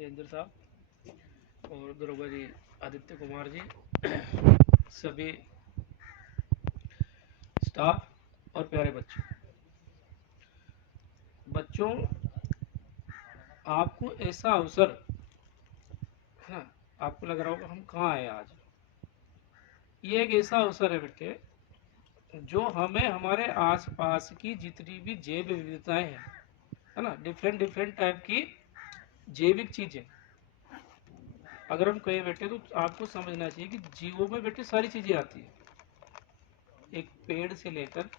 देवेंद्र साहब और दरोगा जी आदित्य कुमार जी, सभी स्टाफ और प्यारे बच्चों। बच्चों, आपको ऐसा अवसर है ना, आपको लग रहा होगा हम कहाँ आए आज। ये एक ऐसा अवसर है बेटे जो हमें हमारे आसपास की जितनी भी जैव विविधताएं हैं, है ना, डिफरेंट डिफरेंट टाइप की जैविक चीजें, अगर हम कहें बेटे तो आपको समझना चाहिए कि जीवों में बेटे सारी चीजें आती है। एक पेड़ से लेकर,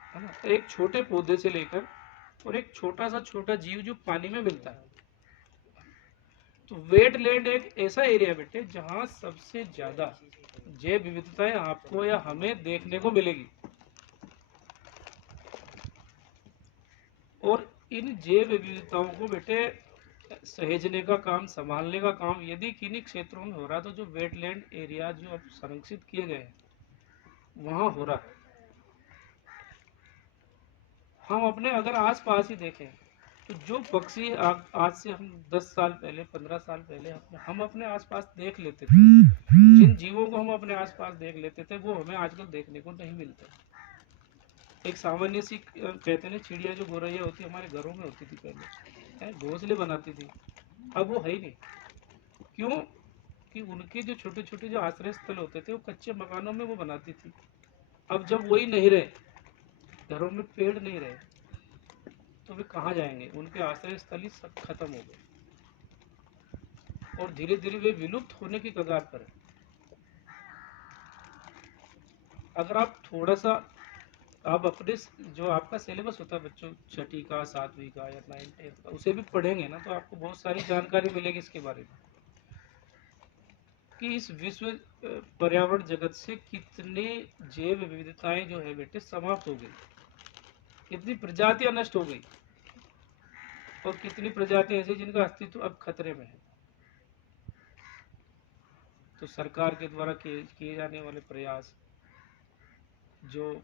है ना, एक छोटे पौधे से लेकर और एक छोटा जीव जो पानी में मिलता है। तो वेटलैंड एक ऐसा एरिया बेटे जहां सबसे ज्यादा जैव विविधताएं आपको या हमें देखने को मिलेगी। और इन जैव विविधताओं को बेटे सहेजने का काम, संभालने का काम यदि किन्हीं क्षेत्रों में हो रहा है तो जो वेटलैंड एरिया जो अब संरक्षित किए गए हैं वहां हो रहा है। हम अपने अगर आस पास ही देखें तो जो पक्षी आज से हम 10 साल पहले, 15 साल पहले हम अपने आसपास देख लेते थे, जिन जीवों को हम अपने आसपास देख लेते थे वो हमें आजकल देखने को नहीं मिलते। एक सामान्य सी कहते हैं चिड़िया जो गौरैया होती हमारे घरों में होती थी पहले, घोंसले बनाती थी, अब वो है ही नहीं। क्यों? कि उनके जो छोटे छोटे जो आश्रय स्थल होते थे वो कच्चे मकानों में वो बनाती थी। अब जब वही नहीं रहे, घरों में पेड़ नहीं रहे, तो वे कहाँ जाएंगे? उनके आश्रय स्थल ही सब खत्म हो गए और धीरे धीरे वे विलुप्त होने की कगार पर है। अगर आप थोड़ा सा, आप अपने जो आपका सिलेबस होता है बच्चों, छठी का, सातवीं का या 9th 10th का, उसे भी पढ़ेंगे ना तो आपको बहुत सारी जानकारी मिलेगी इसके बारे में कि इस विश्व पर्यावरण जगत से कितने जैव विविधताएं जो है बेटे समाप्त हो गई, कितनी प्रजातियां नष्ट हो गई और कितनी प्रजातियां ऐसी जिनका अस्तित्व अब खतरे में है। तो सरकार के द्वारा किए जाने वाले प्रयास, जो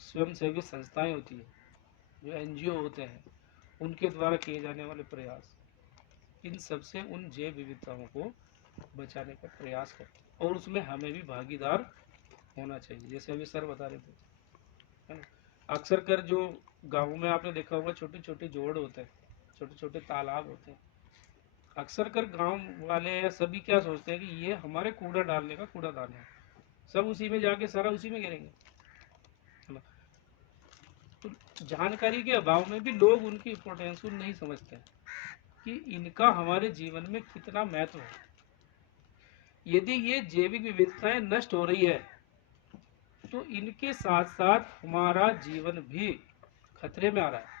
स्वयंसेवी संस्थाएं होती है, जो एनजीओ होते हैं, उनके द्वारा किए जाने वाले प्रयास, इन सबसे उन जैव विविधताओं को बचाने का प्रयास करते हैं और उसमें हमें भी भागीदार होना चाहिए। जैसे अभी सर बता रहे थे, है ना, अक्सर कर जो गाँव में आपने देखा होगा छोटे छोटे जोड़ होते हैं, छोटे छोटे तालाब होते हैं। अक्सर कर गांव वाले या सभी क्या सोचते हैं कि ये हमारे कूड़ा डालने का कूड़ादान है, सब उसी में जाके सारा उसी में गिरेंगे, है ना। तो जानकारी के अभाव में भी लोग उनकी इम्पोर्टेंस को नहीं समझते हैं कि इनका हमारे जीवन में कितना महत्व है। यदि ये जैविक विविधताएं नष्ट हो रही है तो इनके साथ साथ हमारा जीवन भी खतरे में आ रहा है।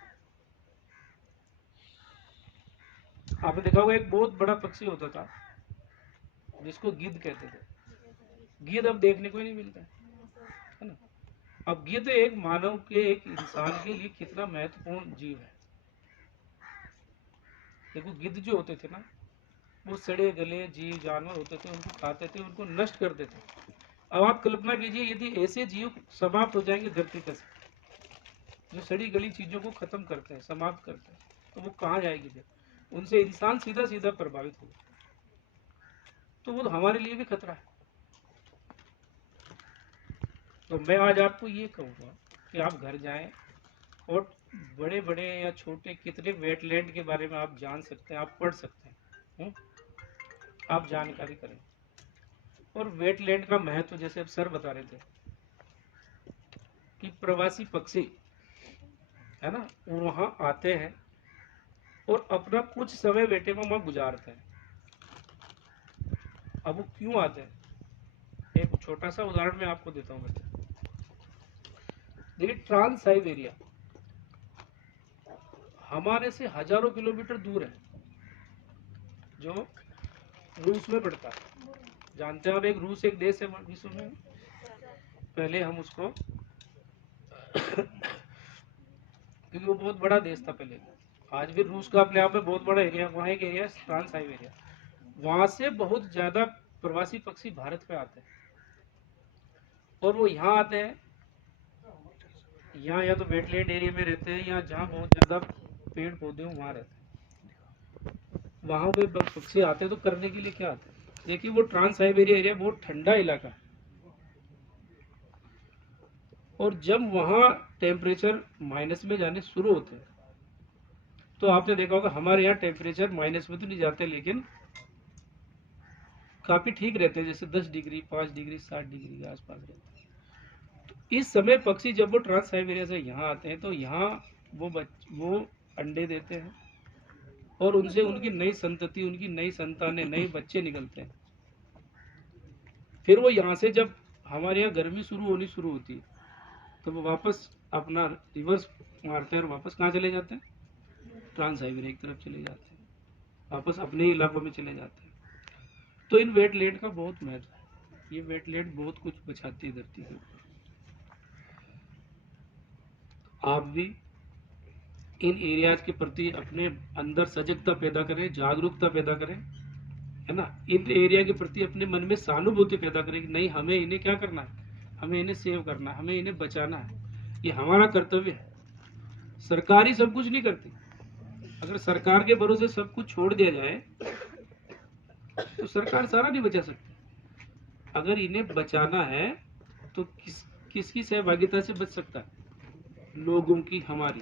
आपने देखा होगा एक बहुत बड़ा पक्षी होता था जिसको गिद्ध कहते थे। गिद्ध अब देखने को ही नहीं मिलता है ना। अब गिद्ध एक मानव के, एक इंसान के लिए कितना महत्वपूर्ण जीव है। देखो गिद्ध जो होते थे ना, वो सड़े गले जीव जानवर होते थे, उनको खाते थे, उनको नष्ट करते थे। अब आप कल्पना कीजिए यदि ऐसे जीव समाप्त हो जाएंगे धरती पर, जो सड़ी गली चीजों को खत्म करते हैं, समाप्त करते हैं, तो वो कहाँ जाएगी फिर? उनसे इंसान सीधा सीधा प्रभावित होगा, तो वो तो हमारे लिए भी खतरा है। तो मैं आज आपको ये कहूँगा कि आप घर जाएं और बड़े बड़े या छोटे कितने वेटलैंड के बारे में आप जान सकते हैं, आप पढ़ सकते हैं, आप जानकारी करें। और वेटलैंड का महत्व जैसे अब सर बता रहे थे कि प्रवासी पक्षी, है ना, वो वहां आते हैं और अपना कुछ समय बेटे में वहां गुजारते हैं। अब वो क्यों आते हैं? एक छोटा सा उदाहरण मैं आपको देता हूँ बेटे। देखिए ट्रांस साइबेरिया हमारे से हजारों किलोमीटर दूर है, जो रूस में पड़ता है। जानते हैं आप, एक रूस एक देश है विश्व में, पहले हम उसको क्योंकि वो बहुत बड़ा देश था पहले, आज भी रूस का अपने आप में बहुत बड़ा एरिया, वहाँ एक एरिया ट्रांस साइबेरिया, वहां से बहुत ज्यादा प्रवासी पक्षी भारत में आते हैं और वो यहाँ आते हैं। यहाँ या तो वेटलैंड एरिया में रहते हैं या जहाँ बहुत ज्यादा पेड़ पौधे वहां रहते हैं। वहां पे पक्षी आते हैं तो करने के लिए क्या आते हैं? देखिए वो ट्रांस साइबेरिया एरिया बहुत ठंडा इलाका है, और जब वहां टेम्परेचर माइनस में जाने शुरू होते हैं तो आपने देखा होगा हमारे यहाँ टेम्परेचर माइनस में तो नहीं जाते, लेकिन काफी ठीक रहते हैं, जैसे 10 डिग्री 5 डिग्री 7 डिग्री के आसपास रहते हैं। तो इस समय पक्षी जब वो ट्रांस साइबेरिया से यहाँ आते हैं तो यहाँ वो अंडे देते हैं और उनसे उनकी नई संतति, उनकी नई संतानें, नए बच्चे निकलते हैं। फिर वो यहाँ से जब हमारे यहाँ गर्मी शुरू होती है तो वो वापस अपना रिवर्स मारते हैं और वापस कहाँ चले जाते हैं? ट्रांस साइबेरिया की तरफ चले जाते हैं, वापस अपने ही इलाकों में चले जाते हैं। तो इन वेटलैंड का बहुत महत्व है, ये वेटलैंड बहुत कुछ बचाती है धरती के ऊपर। आप भी इन एरियाज के प्रति अपने अंदर सजगता पैदा करें, जागरूकता पैदा करें, है ना। इन एरिया के प्रति अपने मन में सहानुभूति पैदा करें कि नहीं, हमें इन्हें क्या करना है, हमें इन्हें सेव करना है, हमें इन्हें बचाना है, ये हमारा कर्तव्य है। सरकार ही सब कुछ नहीं करती। अगर सरकार के भरोसे सब कुछ छोड़ दिया जाए तो सरकार सारा नहीं बचा सकती। अगर इन्हें बचाना है तो किसकी सहभागिता से बच सकता है? लोगों की, हमारी।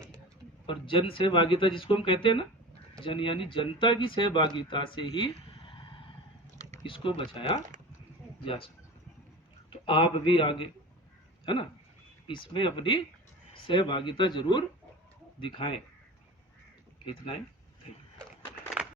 और जन सहभागिता जिसको हम कहते हैं ना, जन यानी जनता की सहभागिता से ही इसको बचाया जा सकता। तो आप भी आगे, है ना, इसमें अपनी सहभागिता जरूर दिखाएं। इतना ही।